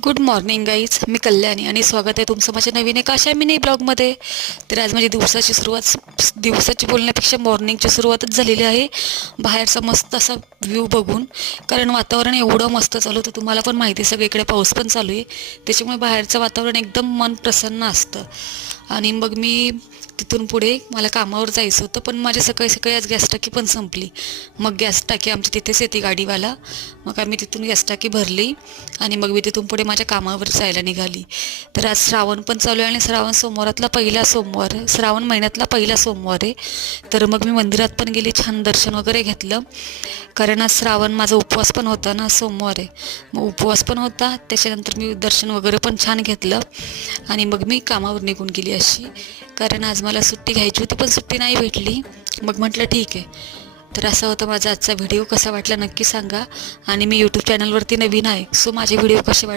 Good morning guys मी कल्याणी आणि स्वागत आहे तुमचं माझ्या नवीन एका अशा मिनी ब्लॉगमध्ये तर आज माझी दिवसाची सुरुवात दिवसाची बोलण्यापेक्षा मॉर्निंगची सुरुवातच झालेली आहे. बाहेरचा मस्त असा व्ह्यू बघून. कारण वातावरण एवढं मस्त चालू होतं तुम्हाला पण माहिती सगळीकडे पाऊस पण चालू आहे. त्याच्यामुळे बाहेरचं वातावरण एकदम मन प्रसन्न असतं. आणि मग मी तिथून पुढे मला कामावर जायचं होतं पण माझ्या सकाळी सकाळी आज गॅस टाकी पण संपली. मग गॅस टाकी आमची तिथेच येते गाडीवाला. मग आम्ही तिथून गॅस टाकी भरली आणि मग मी तिथून पुढे माझ्या कामावर जायला निघाली. तर आज श्रावण पण चालू आहे आणि श्रावण सोमवारातला पहिला सोमवार श्रावण महिन्यातला पहिला सोमवार आहे. तर मग मी मंदिरात पण गेली छान दर्शन वगैरे घेतलं. कारण आज श्रावण माझा उपवास पण होता ना सोमवार आहे. मग उपवास पण होता त्याच्यानंतर मी दर्शन वगैरे पण छान घेतलं. आणि मग मी कामावर निघून गेली अशी कारण आज मला सुट्टी घ्यायची होती पण सुट्टी नाही भेटली. मग म्हटलं ठीक आहे. तर असा होता माझा आजचा व्हिडिओ कसा वाटला नक्की सांगा. आणि मी यूट्यूब चॅनलवरती नवीन आहे सो माझे व्हिडिओ कसे वाट